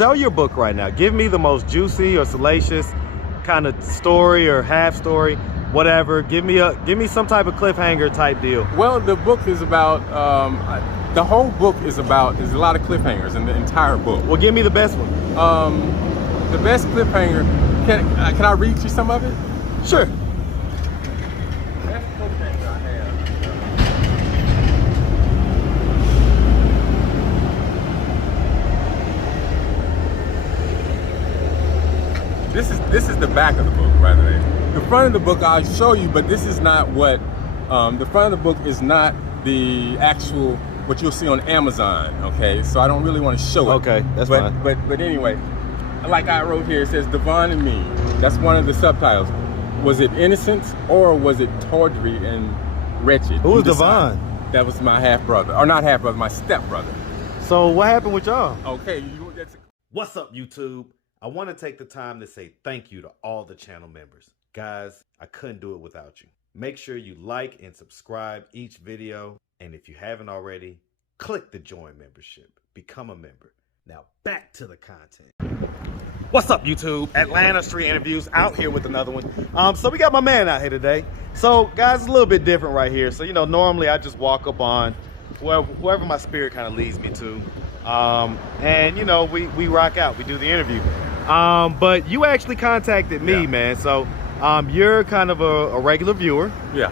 sell your book right now. Give me the most juicy or salacious kind of story or half story, whatever. Give me some type of cliffhanger type deal. Well, the book is about, the whole book is a lot of cliffhangers in the entire book. Well, give me the best one. The best cliffhanger, can I read you some of it? Sure. Best cliffhanger I have. This is the back of the book, by the way. The front of the book I'll show you, but this is not what, the front of the book is not the actual, what you'll see on Amazon, okay? So I don't really want to show it. Okay, that's fine. But anyway, like I wrote here, it says Devon and Me. That's one of the subtitles. Was it innocence or was it tawdry and wretched? Who was Devon? That was my half-brother, or not half-brother, my step-brother. So what happened with y'all? Okay, What's up, YouTube? I want to take the time to say thank you to all the channel members. Guys, I couldn't do it without you. Make sure you like and subscribe each video. And if you haven't already, click the join membership. Become a member. Now back to the content. What's up, YouTube? Atlanta Street Interviews out here with another one. So we got my man out here today. So guys, it's a little bit different right here. So, you know, normally I just walk up on wherever my spirit kind of leads me to. And you know, we rock out, we do the interview. But you actually contacted me, man. So you're kind of a regular viewer. Yeah.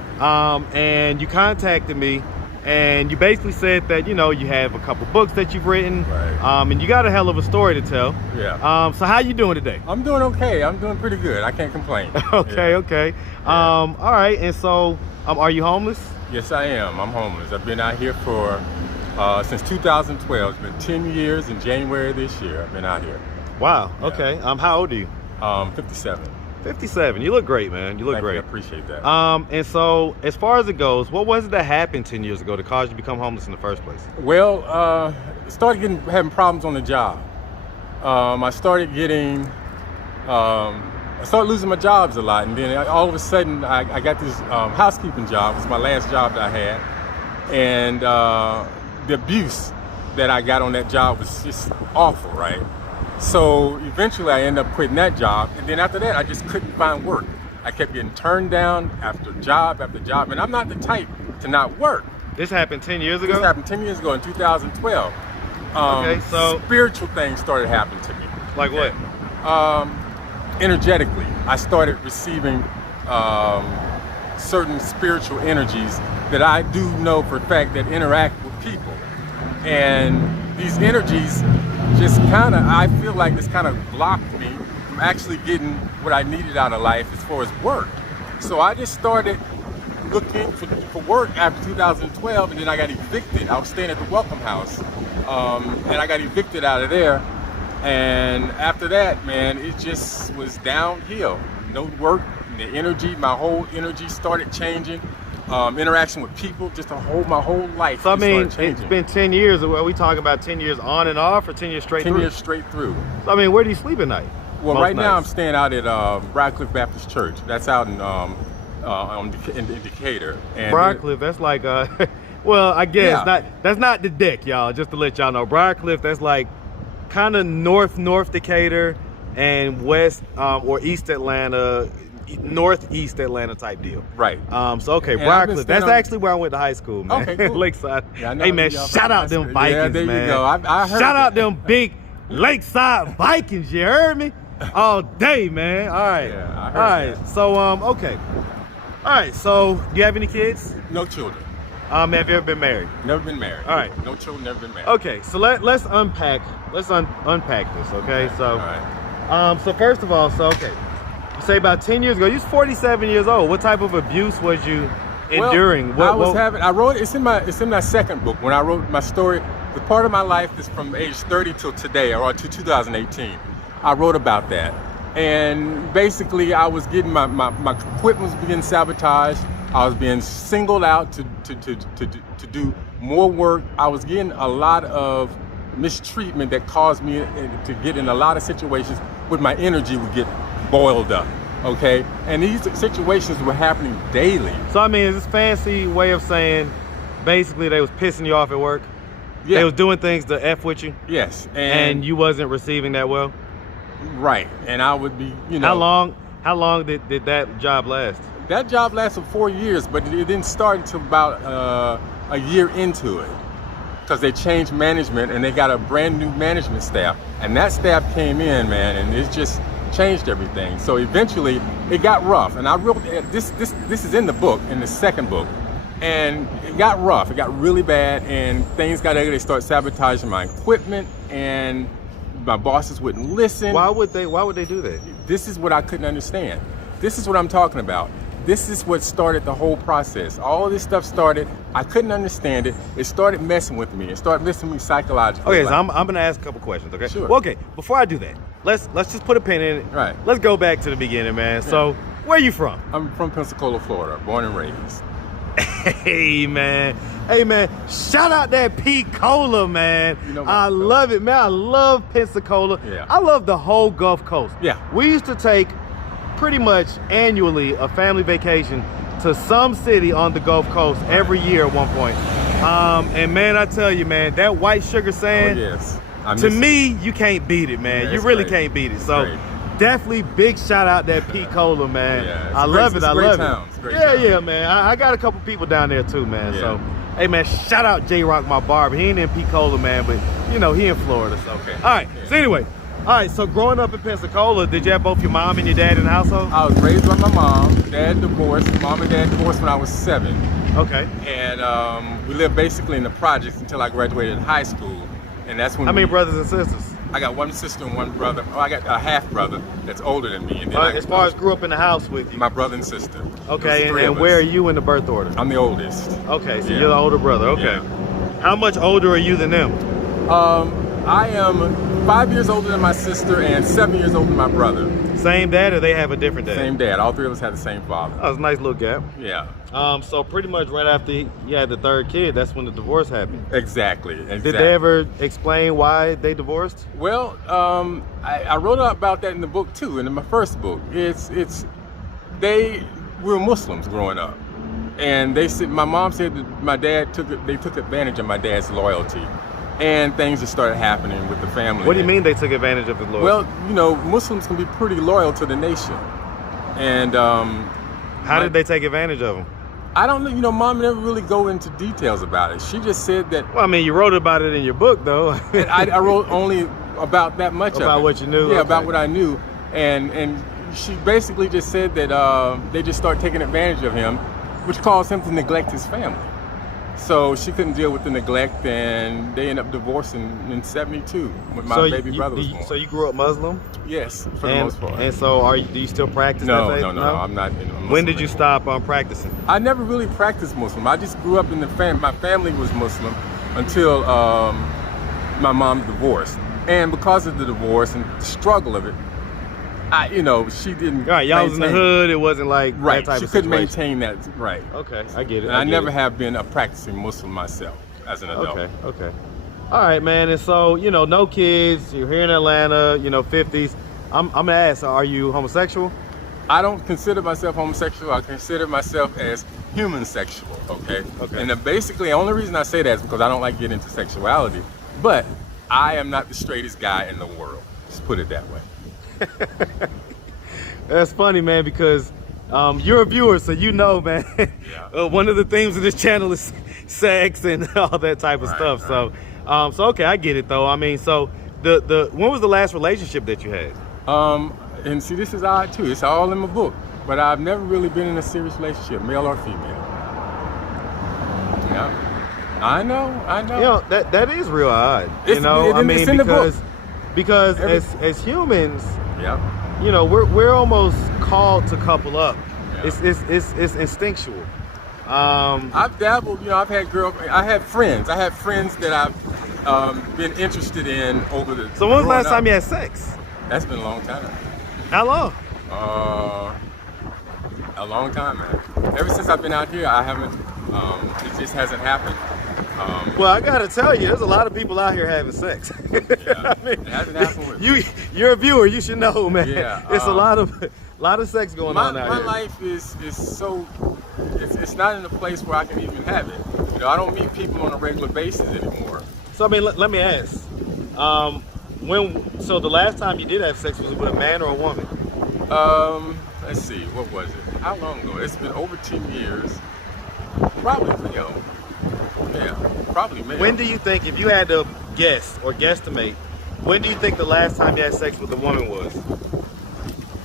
And you contacted me and you basically said that, you know, you have a couple books that you've written. Right. And you got a hell of a story to tell. Yeah. So how you doing today? I'm doing okay. I'm doing pretty good. I can't complain. Okay, yeah. Okay. Yeah. All right. And so, are you homeless? Yes, I am. I'm homeless. I've been out here for since 2012. It's been 10 years in January this year. I've been out here. Wow. Yeah. Okay. How old are you? 57. 57. You look great, man. You look great. I appreciate that. And so, as far as it goes, what was it that happened 10 years ago to cause you to become homeless in the first place? Well, started having problems on the job. I started losing my jobs a lot, and then all of a sudden I got this housekeeping job. It was my last job that I had, and the abuse that I got on that job was just awful, right? So eventually I ended up quitting that job, and then after that I just couldn't find work. I kept getting turned down after job, and I'm not the type to not work. This happened 10 years ago? This happened 10 years ago in 2012. Okay, so spiritual things started happening to me. Like what? Energetically, I started receiving certain spiritual energies that I do know for a fact that interact with people. And these energies just I feel like this kind of blocked me from actually getting what I needed out of life as far as work. So I just started looking for work after 2012, and then I got evicted. I was staying at the Welcome House, and I got evicted out of there. And after that, man, it just was downhill. No work, the energy, my whole energy started changing. Interaction with people, just my whole life. So I mean, it's been 10 years. Are we talking about 10 years on and off, or 10 years straight through? 10 years straight through. So I mean, where do you sleep at night? Well, right now I'm staying out at Broadcliff Baptist Church. That's out in Decatur. And Broadcliff, that's like well, I guess yeah. That's not the deck, y'all. Just to let y'all know, Broadcliff, that's like kind of north Decatur and west or east Atlanta. Northeast Atlanta type deal. Right. So okay, Broadcliff. That's actually where I went to high school, man. Okay, cool. Lakeside. Yeah, I know, hey man, shout out them Vikings, yeah, there man. You go. I heard shout out them big Lakeside Vikings. You heard me? All day, man. All right. Yeah, I heard all right. that. So okay. All right. So do you have any kids? No children. Have you ever been married? Never been married. All right. No children. Never been married. Okay. So let's unpack. Let's unpack this. Okay. So. All right. So first of all, okay. You say about 10 years ago, you was 47 years old. What type of abuse was you enduring? Well, I wrote it. It's in my second book. When I wrote my story, the part of my life is from age 30 till today, or to 2018. I wrote about that. And basically I was getting my equipment was being sabotaged. I was being singled out to do more work. I was getting a lot of mistreatment that caused me to get in a lot of situations where my energy would get boiled up, okay? And these situations were happening daily. So I mean, is this fancy way of saying basically they was pissing you off at work? Yeah. They was doing things to F with you? Yes. And you wasn't receiving that well? Right. And I would be, you know. How long did that job last? That job lasted 4 years, but it didn't start until about a year into it, because they changed management and they got a brand new management staff, and that staff came in, man, and it just changed everything. So eventually it got rough, and I wrote this is in the book, in the second book, and it got rough. It got really bad, and things got ugly. They started sabotaging my equipment, and my bosses wouldn't listen. Why would they do that? This is what I couldn't understand. This is what I'm talking about. This is what started the whole process. All of this stuff started, I couldn't understand it. It started messing with me. It started messing with me psychologically. Okay, so I'm gonna ask a couple questions, okay? Sure. Well, okay, before I do that, let's just put a pin in it. Right. Let's go back to the beginning, man. Yeah. So, where are you from? I'm from Pensacola, Florida, born and raised. Hey, man. Hey, man, shout out that P-Cola, man. You know I love it, man. I love Pensacola. Yeah. I love the whole Gulf Coast. Yeah. We used to take pretty much annually a family vacation to some city on the Gulf Coast every year at one point. And man, I tell you, man, that white sugar sand, Oh, yes. to me, you can't beat it, man. Yeah, you it's really great. can't beat it. It's So great. definitely big shout out that P-Cola, man. Yeah, it's I great- love it. it's I a great love town. it. It's a great Yeah, town. yeah, man. I got a couple people down there too, man. Yeah. So, hey, man, shout out J-Rock, my barber. He ain't in P-Cola, man, but you know, he in Florida. So, Okay. All right. Yeah. So anyway, all right. So growing up in Pensacola, did you have both your mom and your dad in the household? I was raised by my mom. Dad divorced. Mom and dad divorced when I was 7. Okay. And we lived basically in the projects until I graduated high school. And that's when How many brothers and sisters? I got one sister and one brother. Oh, I got a half brother that's older than me. And then As far as grew up in the house with you. my brother and sister. Okay, There's 3 and of where are us. you in the birth order? I'm the oldest. Okay, so Yeah. you're the older brother. Okay. How much older are you than them? I am 5 years older than my sister and 7 years older than my brother. Same dad, or they have a different dad? Same dad. All 3 of us had the same father. That was a nice little gap. Yeah. So pretty much right after you had the third kid, that's when the divorce happened. Exactly. Did they ever explain why they divorced? Well, I wrote about that in the book too, in my first book. They were Muslims growing up, and they said, my mom said that my dad took advantage of my dad's loyalty, and things just started happening with the family. What do you mean they took advantage of his loyalty? Well, you know, Muslims can be pretty loyal to the nation, and how did they take advantage of him? I don't know. You know, Mom never really go into details about it. She just said that. Well, I mean, you wrote about it in your book, though. And I wrote only about that much of it. About what you knew? Yeah, Okay. about what I knew. And she basically just said that they just started taking advantage of him, which caused him to neglect his family. So she couldn't deal with the neglect, and they ended up divorcing in '72 when my baby brother was born. So you grew up Muslim? Yes, for the most part. And so do you still practice that faith? No, I'm not. You know, Muslim When did you anymore. stop practicing? I never really practiced Muslim. I just grew up in the my family was Muslim until my mom divorced. And because of the divorce and the struggle of it, she didn't. All right, y'all was in the maintain- hood. It wasn't like Right, that type she of couldn't situation. maintain that. Right. Okay, I get it. And I get never it. have been a practicing Muslim myself as an adult. Okay. All right, man. And so, no kids. You're here in Atlanta, 50s. I'm gonna ask, are you homosexual? I don't consider myself homosexual. I consider myself as human sexual, okay? Okay. And basically, the only reason I say that is because I don't like getting into sexuality. But I am not the straightest guy in the world. Just put it that way. That's funny, man, because you're a viewer, so you know, man. Yeah. One of the themes of this channel is sex and all that type of stuff. right. So okay, I get it though. I mean, so when was the last relationship that you had? And see, this is odd too. It's all in my book. But I've never really been in a serious relationship, male or female. Yeah. I know. That is real odd. It's in the book. Because as humans, Yeah. we're almost called to couple up. Yeah. It's instinctual. I've dabbled, I've had I have friends that I've been interested in over the. So when was the last growing time you up. had sex? That's been a long time. How long? A long time, man. Ever since I've been out here, I haven't. It just hasn't happened. Well, I gotta tell you, there's a lot of people out here having sex. Yeah, it hasn't happened with me. You're a viewer, you should know, man. Yeah, It's a lot of sex going on out my here. life is so. It's not in a place where I can even have it. I don't meet people on a regular basis anymore. So I mean, let me ask. So the last time you did have sex, was it with a man or a woman? Let's see, what was it? How long ago? It's been over 10 years. Probably male. Yeah, probably male. When do you think, if you had to guess or guesstimate, when do you think the last time you had sex with a woman was?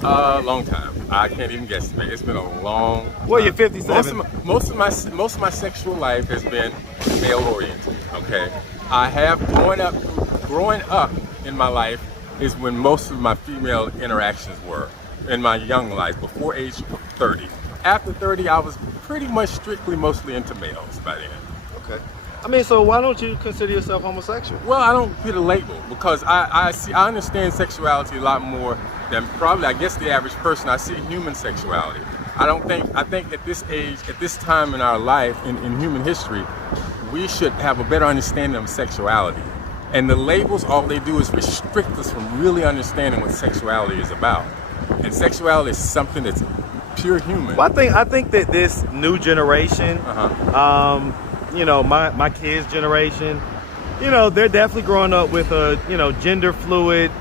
Long time. I can't even guesstimate. It's been a long time. Well, you're 57. Most of my sexual life has been male oriented. Okay, I have growing up in my life is when most of my female interactions were in my young life before age 30. After 30, I was pretty much strictly mostly into males by then. Okay. I mean, so why don't you consider yourself homosexual? Well, I don't get a label because I understand sexuality a lot more than probably, I guess, the average person. I see human sexuality. I think at this age, at this time in our life, in human history, we should have a better understanding of sexuality. And the labels, all they do is restrict us from really understanding what sexuality is about. And sexuality is something that's pure human. Well, I think that this new generation, you know, my kids' generation, you know, they're definitely growing up with a, you know, gender fluid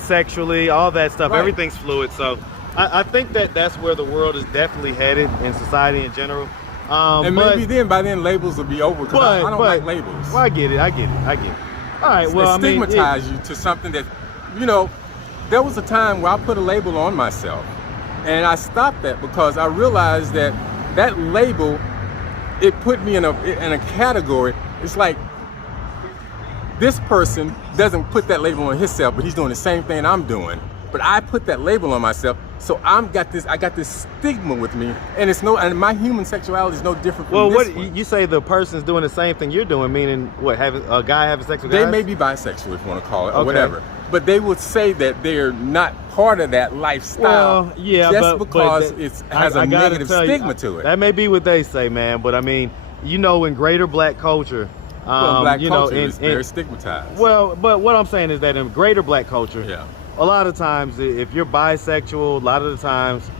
sexually, all that stuff. Right. Everything's fluid. So I think that that's where the world is definitely headed in society in general. And maybe by then labels will be over because I don't like labels. Well, I get it. All right, well, it stigmatize you to something that, you know, there was a time where I put a label on myself. And I stopped that because I realized that that label, it put me in a category. It's like this person doesn't put that label on himself, but he's doing the same thing I'm doing. But I put that label on myself, so I got this stigma with me, and my human sexuality is no different from this one. You say the person's doing the same thing you're doing, meaning what? Having a guy having sex with guys? They may be bisexual, if you want to call it, or whatever. But they would say that they're not part of that lifestyle. Well, yeah, just because it has a negative stigma to it. That may be what they say, man. But I mean, you know, in greater black culture, black culture is very stigmatized. Well, but what I'm saying is that in greater black culture, yeah, a lot of times, if you're bisexual, a lot of the times,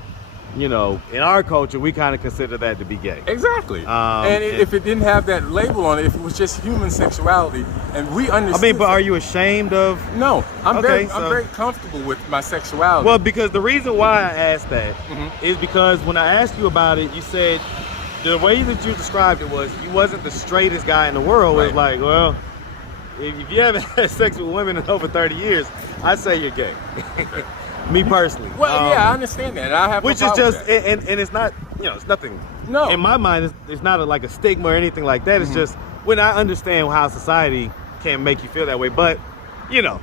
you know, in our culture, we kind of consider that to be gay. Exactly. And if it didn't have that label on it, if it was just human sexuality, and we understand. I mean, but are you ashamed of? No, I'm very comfortable with my sexuality. Well, because the reason why I asked that is because when I asked you about it, you said the way that you described it was you wasn't the straightest guy in the world. Right. It was like, well, if you haven't had sex with women in over 30 years, I'd say you're gay. Me personally. Well, yeah, I understand that. I have which is just, and it's not, you know, it's nothing. No. In my mind, it's not like a stigma or anything like that. It's just when I understand how society can make you feel that way. But, you know,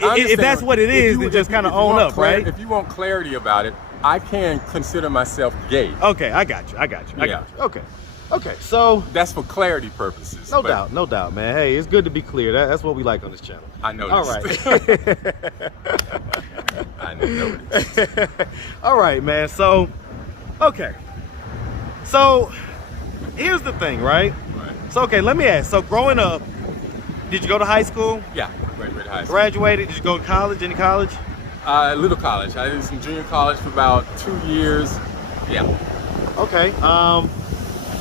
if that's what it is, then just kind of own up, right? If you want clarity about it, I can consider myself gay. Okay, I got you. Okay, so that's for clarity purposes. No doubt, man. Hey, it's good to be clear. That's what we like on this channel. I know. All right. I know. All right, man. So, okay. So, here's the thing, right? Right. So, okay, let me ask. So, growing up, did you go to high school? Yeah, graduated high school. Graduated? Did you go to college? Any college? Little college. I did some junior college for about 2 years. Yeah. Okay.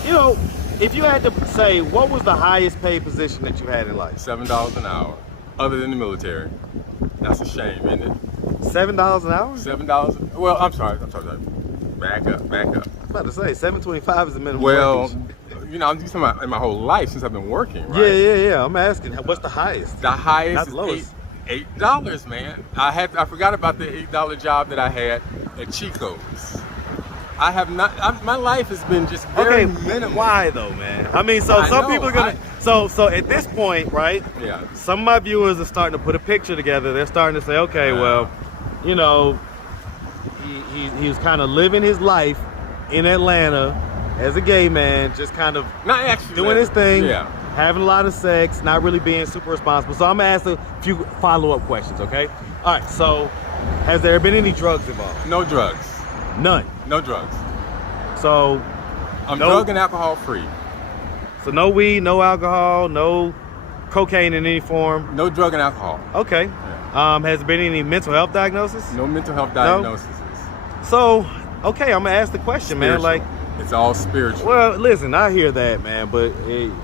You know, if you had to say, what was the highest paid position that you had in life? $7 an hour, other than the military. That's a shame, isn't it? $7 an hour? $7. Well, I'm sorry. Back up. I was about to say, $7.25 is the minimum. Well, wage. You know, I'm just talking about in my whole life since I've been working, right? Yeah. I'm asking, what's the highest? The highest Not is the lowest. $8, man. I forgot about the $8 job that I had at Chico's. I have not. My life has been just very minimal. Why though, man? I mean, some people are gonna. So at this point, right? Yeah. Some of my viewers are starting to put a picture together. They're starting to say, okay, well, you know, he was kind of living his life in Atlanta as a gay man, just kind of not actually doing his thing, yeah, having a lot of sex, not really being super responsible. So I'm gonna ask a few follow-up questions, okay? All right. So, has there been any drugs involved? No drugs. None. No drugs. So I'm drug and alcohol free. So no weed, no alcohol, no cocaine in any form. No drug and alcohol. Okay. Yeah. Has there been any mental health diagnosis? No mental health diagnosis. No? So, okay, I'm gonna ask the question, man. Like, It's all spiritual. Well, listen, I hear that, man, but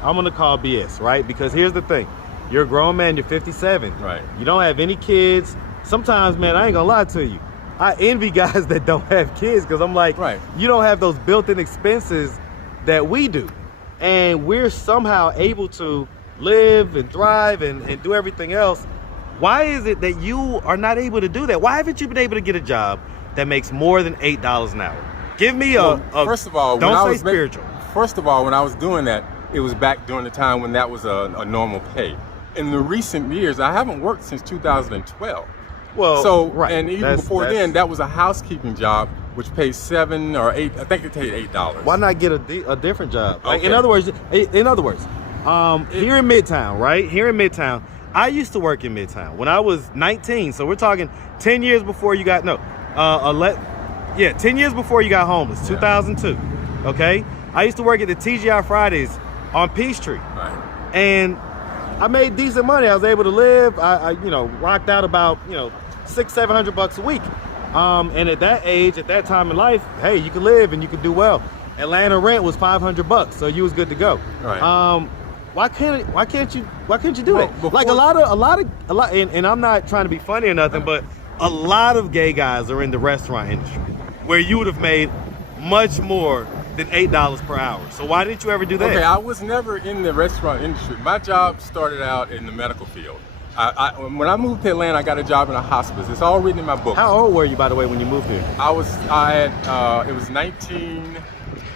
I'm gonna call BS, right? Because here's the thing: you're a grown man, you're 57, Right. You don't have any kids. Sometimes, man, I ain't gonna lie to you, I envy guys that don't have kids because I'm like, Right. You don't have those built-in expenses that we do, and we're somehow able to live and thrive and do everything else. Why is it that you are not able to do that? Why haven't you been able to get a job that makes more than $8 an hour? Give me first of all, don't when I say was spiritual. First of all, when I was doing that, it was back during the time when that was a normal pay. In the recent years, I haven't worked since 2012. Well, so, right. and even before then, that was a housekeeping job, which paid $7 or $8. I think it paid $8. Why not get a different job? Like, Okay. in other words, here in Midtown, right? Here in Midtown, I used to work in Midtown when I was 19. So we're talking 10 years before you got 10 years before you got homeless, 2002. Okay, I used to work at the TGI Fridays on Peachtree, Right. and I made decent money. I was able to live. I rocked out about $600-700 a week. And at that age, at that time in life, hey, you could live and you could do well. Atlanta rent was $500, so you was good to go. Right. Why can't you do Well, that? before- Like a lot, and I'm not trying to be funny or nothing, but a lot of gay guys are in the restaurant industry where you would have made much more than $8 per hour. So why didn't you ever do that? Okay, I was never in the restaurant industry. My job started out in the medical field. When I moved to Atlanta, I got a job in a hospice. It's all written in my book. How old were you, by the way, when you moved here? It was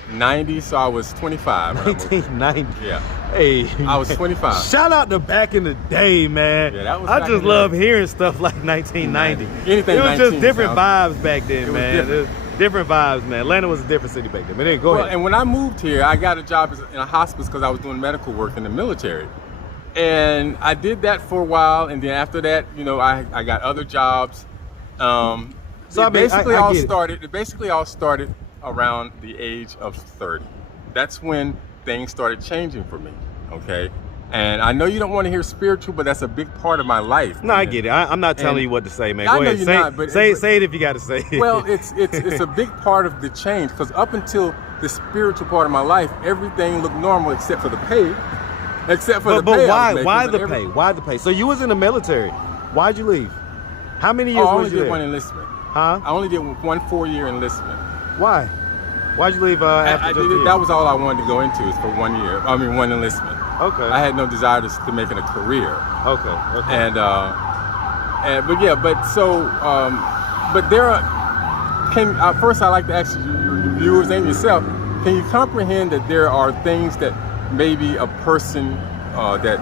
1990, so I was 25. when I moved. 1990. Yeah. Hey, I was 25. Shout out to back in the day, man. Yeah, that was I back just in the love day. hearing stuff like 1990. Anything It was 19 just different sounds- vibes back then, It was man. different. It was different vibes, man. Atlanta was a different city back then. But then go ahead. And when I moved here, I got a job in a hospice because I was doing medical work in the military. And I did that for a while, and then after that, I got other jobs. So, It basically all get it. started around the age of 30. That's when things started changing for me. Okay, and I know you don't want to hear spiritual, but that's a big part of my life. No, I man. get it. I'm not telling And you what to say, man. I Go know ahead. you're Say, not, but- say it if you got to say it. Well, it's a big part of the change, because up until the spiritual part of my life, everything looked normal except for the pay. Except for the but pay. I was why? making, Why but the every- pay? Why the pay? So you was in the military. Why'd you leave? How many years Oh, I was only you did there? one enlistment. Huh? I only did one 4-year enlistment. Why? Why'd you leave after I just did a it, year? that was all I wanted to go into, is for 1 year. I mean, one enlistment. Okay. I had no desire to make it a career. Okay. But there are. First, I'd like to ask your viewers and yourself: can you comprehend that there are things that maybe a person that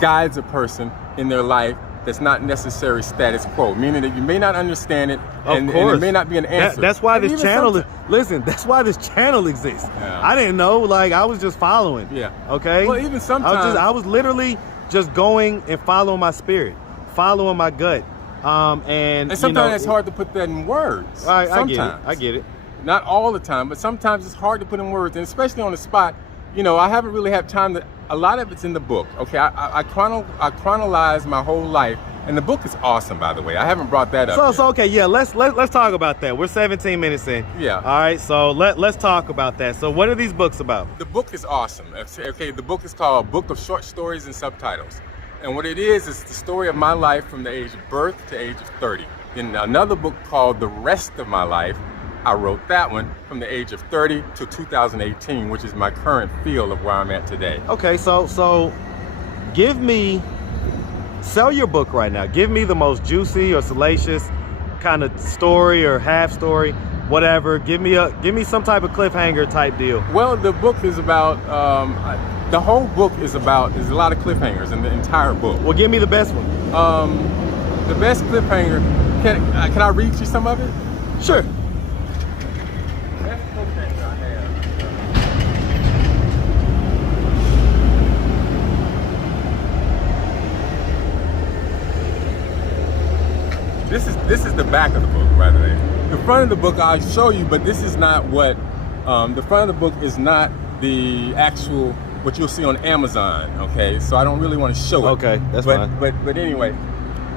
guides a person in their life that's not necessarily status quo, meaning that you may not understand it, and it may not be an answer. That's why And this even channel. sometimes- Listen, that's why this channel exists. Yeah. I didn't know. Like, I was just following. Yeah. Okay. Well, even sometimes- I was literally just going and following my spirit, following my gut. And sometimes it's hard to put that in words. I get it. Sometimes. I get it. Not all the time, but sometimes it's hard to put in words, and especially on the spot. I haven't really had time to. A lot of it's in the book. Okay, I chronologize my whole life, and the book is awesome, by the way. I haven't brought that up. So okay, yeah. Let's talk about that. We're 17 minutes in. Yeah. All right. So let's talk about that. So what are these books about? The book is awesome. Okay, the book is called Book of Short Stories and Subtitles, and what it is the story of my life from the age of birth to age of 30. In another book called The Rest of My Life, I wrote that one from the age of 30 to 2018, which is my current field of where I'm at today. Okay, so sell your book right now. Give me the most juicy or salacious kind of story or half story, whatever. Give me some type of cliffhanger type deal. Well, the book is about, the whole book is about, there's a lot of cliffhangers in the entire book. Well, give me the best one. The best cliffhanger, can I read you some of it? Sure. Best cliffhanger I have. This is the back of the book, by the way. The front of the book I'll show you, but this is not what, the front of the book is not the actual, what you'll see on Amazon, okay? So I don't really want to show it. Okay, that's but, fine. But anyway,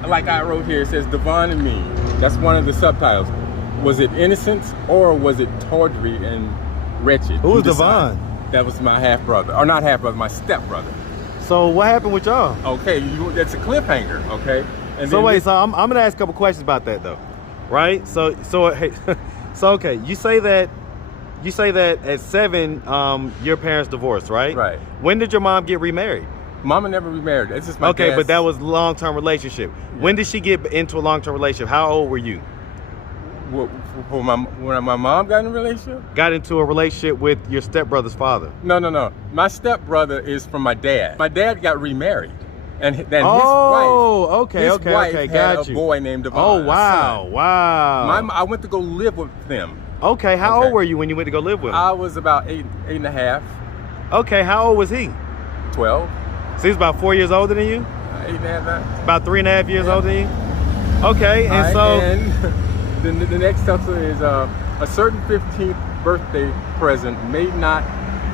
like I wrote here, it says Devon and Me. That's one of the subtitles. Was it innocence or was it tawdry and wretched? Who was Devon? That was my half brother, or not half brother, my step brother. So what happened with y'all? Okay, that's a cliffhanger. Okay. And so wait, so I'm gonna ask a couple questions about that though, right? So hey, so okay, you say that at 7, your parents divorced, right? Right. When did your mom get remarried? Mama never remarried. It's just my okay, but that was long-term relationship. Yeah. When did she get into a long-term relationship? How old were you? When my mom got in a relationship? Got into a relationship with your stepbrother's father? No. My stepbrother is from my dad. My dad got remarried. And then his wife had a boy named Devon. Oh, wow, wow. I went to go live with them. Okay, how old were you when you went to go live with him? I was about eight and a half. Okay, how old was he? 12. So he's about 4 years older than you? 8.5. About 3.5 years older than you? Okay, and then the next subject is a certain 15th birthday present may not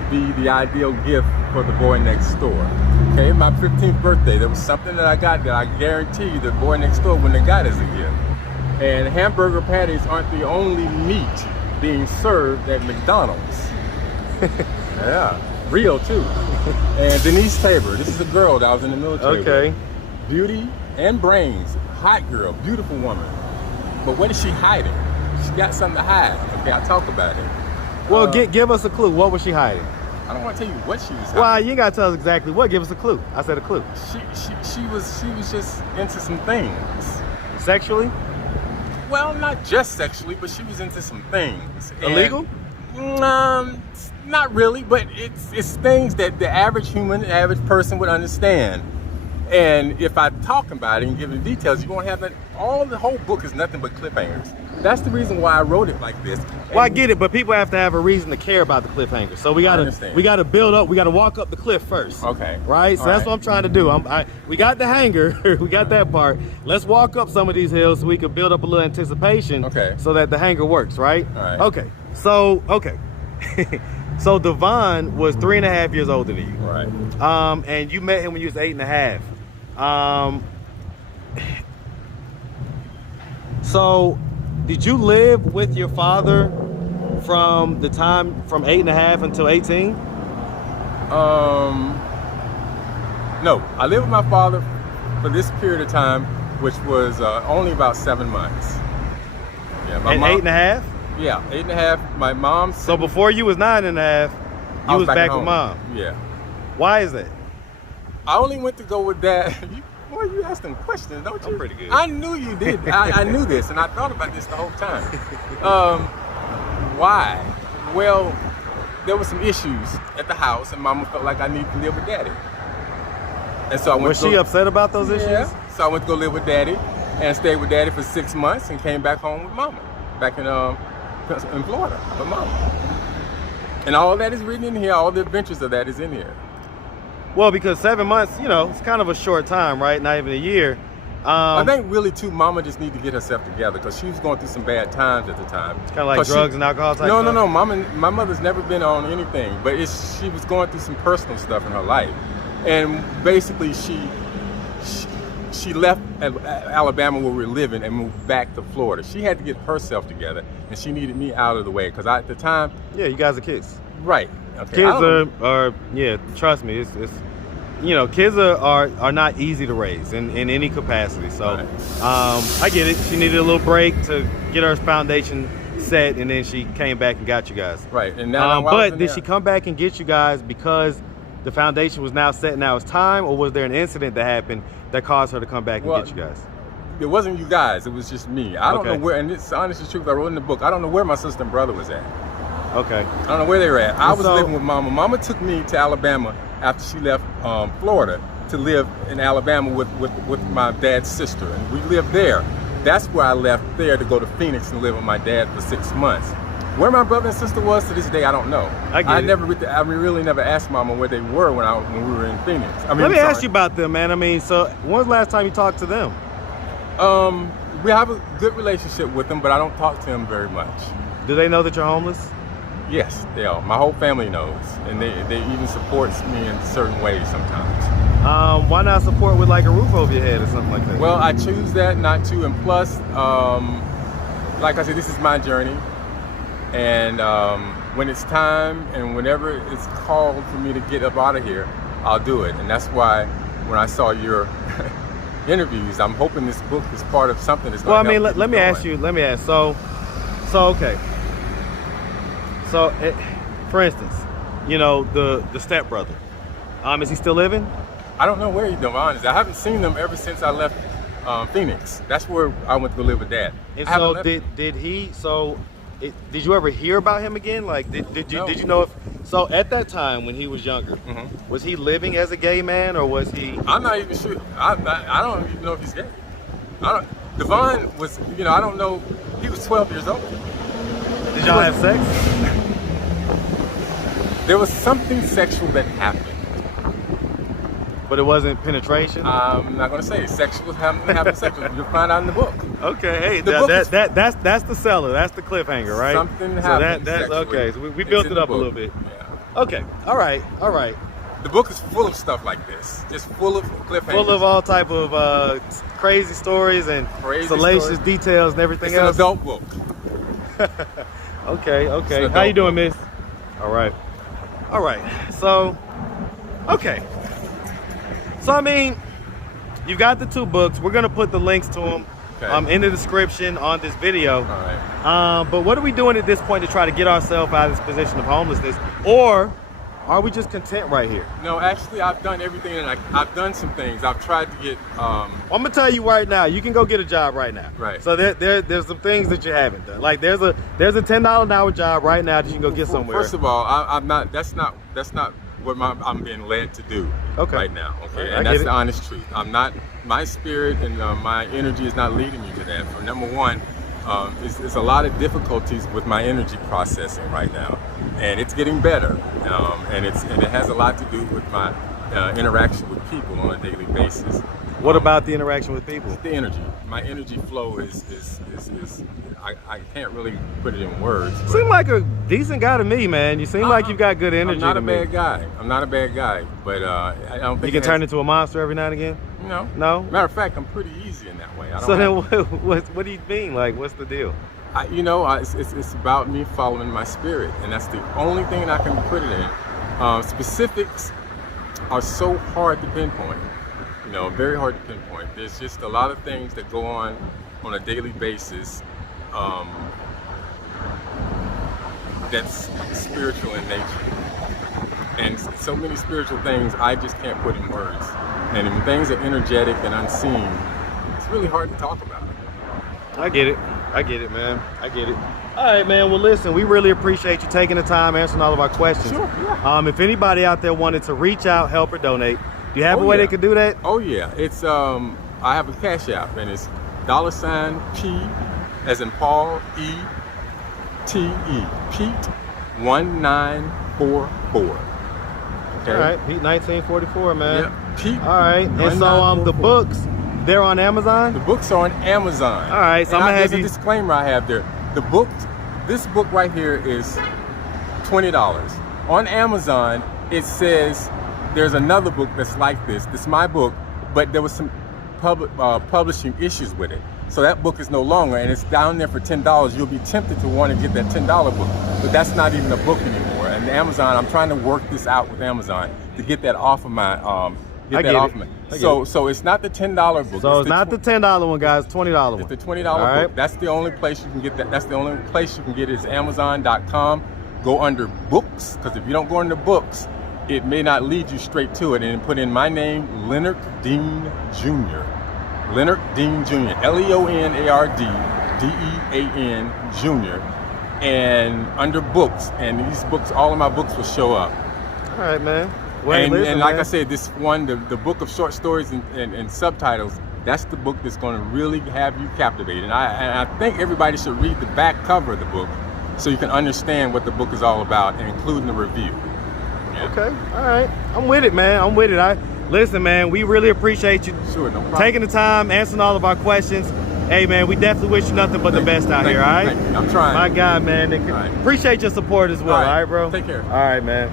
be the ideal gift for the boy next door. Okay, my 15th birthday, there was something that I got that I guarantee the boy next door wouldn't have got as a gift. And hamburger patties aren't the only meat being served at McDonald's. Yeah, real too. And Denise Tabor, this is a girl that I was in the military with. Beauty and brains, hot girl, beautiful woman. But what is she hiding? She got something to hide. Okay, I'll talk about it. Well, give us a clue. What was she hiding? I don't want to tell you what she was hiding. Well, you ain't got to tell us exactly what. Give us a clue. I said a clue. She was just into some things. Sexually? Well, not just sexually, but she was into some things. Illegal? Not really, but it's things that the average human, the average person would understand. And if I talk about it and give the details, you won't have that. The whole book is nothing but cliffhangers. That's the reason why I wrote it like this. Well, I get it, but people have to have a reason to care about the cliffhanger. So we gotta build up. We gotta walk up the cliff first. Okay. Right. So that's what I'm trying to do. We got the hanger. We got that part. Let's walk up some of these hills so we can build up a little anticipation. Okay. So that the hanger works. Right. All right. Okay. So so Devon was 3.5 years older than you. Right. And you met him when you was 8.5. So did you live with your father from 8.5 until 18? No, I lived with my father for this period of time, which was only about 7 months. Yeah, my mom, 8.5? Yeah, 8.5. My mom. So before you was 9.5, you was back with mom. Yeah. Why is that? I only went to go with dad. Boy, you asked them questions, don't you? I'm pretty good. I knew you did. I knew this, and I thought about this the whole time. Why? Well, there were some issues at the house, and Mama felt like I needed to live with Daddy. And so I went. Was she upset about those issues? Yeah. So I went to go live with Daddy, and stayed with Daddy for 6 months, and came back home with Mama, back in Florida with Mama. And all that is written in here. All the adventures of that is in here. Well, because 7 months, it's kind of a short time, right? Not even a year. I think really too, Mama just need to get herself together because she was going through some bad times at the time. It's kind of like drugs and alcohol type stuff? No. My mother's never been on anything, but she was going through some personal stuff in her life. And basically she left Alabama where we were living and moved back to Florida. She had to get herself together, and she needed me out of the way because at the time... Yeah, you guys are kids. Right. Okay. Kids are trust me, it's kids are not easy to raise in any capacity. So right. I get it. She needed a little break to get her foundation set, and then she came back and got you guys. Right. And now, but did she come back and get you guys because the foundation was now set, now it's time, or was there an incident that happened that caused her to come back and get you guys? It wasn't you guys. It was just me. I don't know where, and it's honest as truth, I wrote in the book, I don't know where my sister and brother was at. Okay. I don't know where they were at. I was living with Mama. Mama took me to Alabama after she left Florida to live in Alabama with my dad's sister, and we lived there. That's where I left there to go to Phoenix and live with my dad for 6 months. Where my brother and sister was to this day, I don't know. I really never asked Mama where they were when we were in Phoenix. Let me ask you about them, man. So when was the last time you talked to them? We have a good relationship with them, but I don't talk to them very much. Do they know that you're homeless? Yes, they are. My whole family knows, and they even supports me in certain ways sometimes. Why not support with like a roof over your head or something like that? Well, I choose that not to, and plus, like I said, this is my journey. And when it's time and whenever it's called for me to get up out of here, I'll do it. And that's why when I saw your interviews, I'm hoping this book is part of something that's going to help. Well, I mean, let me ask. So okay. So, for instance, you know, the stepbrother, is he still living? I don't know where he's doing, honest. I haven't seen them ever since I left Phoenix. That's where I went to go live with Dad. And so did you ever hear about him again? Like, did you know if, so at that time when he was younger, was he living as a gay man, or was he? I'm not even sure. I don't even know if he's gay. Devon was, you know, I don't know. He was 12 years old. Did y'all have sex? There was something sexual that happened. But it wasn't penetration? I'm not going to say sexual, having sex. You'll find out in the book. Okay, hey, that's the seller. That's the cliffhanger, right? Something happened. That's okay. So we built it up a little bit. Yeah. Okay, all right. The book is full of stuff like this, just full of cliffhangers. Full of all type of crazy stories and salacious details and everything else. It's an adult book. Okay. How you doing, miss? All right. So, okay. So, I mean, you've got the 2 books. We're going to put the links to them in the description on this video. All right. But what are we doing at this point to try to get ourselves out of this position of homelessness? Or are we just content right here? No, actually, I've done everything, and I've done some things. I've tried to get... I'm going to tell you right now, you can go get a job right now. Right. So there's some things that you haven't done. Like there's a $10 an hour job right now that you can go get somewhere. First of all, I'm not... That's not what I'm being led to do right now. Okay, and that's the honest truth. I'm not. My spirit and my energy is not leading me to that. For number one, it's a lot of difficulties with my energy processing right now, and it's getting better. And it has a lot to do with my interaction with people on a daily basis. What about the interaction with people? The energy. My energy flow is I can't really put it in words. You seem like a decent guy to me, man. You seem like you've got good energy. I'm not a bad guy. I'm not a bad guy, but I don't think you can turn into a monster every now and again. No. No. Matter of fact, I'm pretty easy in that way. So then, what do you mean? Like, what's the deal? It's about me following my spirit, and that's the only thing I can put it in. Specifics are so hard to pinpoint. You know, very hard to pinpoint. There's just a lot of things that go on a daily basis that's spiritual in nature. And so many spiritual things I just can't put in words. And when things are energetic and unseen, it's really hard to talk about. I get it, man. I get it. All right, man. Well, listen, we really appreciate you taking the time answering all of our questions. Sure, yeah. If anybody out there wanted to reach out, help, or donate, do you have a way they could do that? Oh yeah, it's I have a Cash App, and it's $P as in Paul, E-T-E, Pete 1944. Okay. All right, Pete 1944, man. Yep, Pete. All right, and so the books, they're on Amazon? The books are on Amazon. All right, so I'm gonna have you. There's a disclaimer I have there. This book right here is $20. On Amazon, it says there's another book that's like this. This is my book, but there was some publishing issues with it. So that book is no longer, and it's down there for $10. You'll be tempted to want to get that $10 book, but that's not even a book anymore. And Amazon, I'm trying to work this out with Amazon to get that off of my. So it's not the $10 book. So it's not the $10 one, guys. $20 one. It's the $20 book. That's the only place you can get that. That's the only place you can get it is Amazon.com. Go under books, because if you don't go under books, it may not lead you straight to it. And put in my name, Leonard Dean Jr. Leonard Dean Jr. Leonarddean Jr. And under books, and these books, all of my books will show up. All right, man. Well, and like I said, this one, the book of short stories and subtitles, that's the book that's going to really have you captivated. And I think everybody should read the back cover of the book so you can understand what the book is all about, and including the review. Yeah. Okay, all right. I'm with it, man. I'm with it. Listen, man, we really appreciate you taking the time, answering all of our questions. Hey, man, we definitely wish you nothing but the best out here, all right? I'm trying. My God, man. Right. Appreciate your support as well, all right, bro? Take care. All right, man.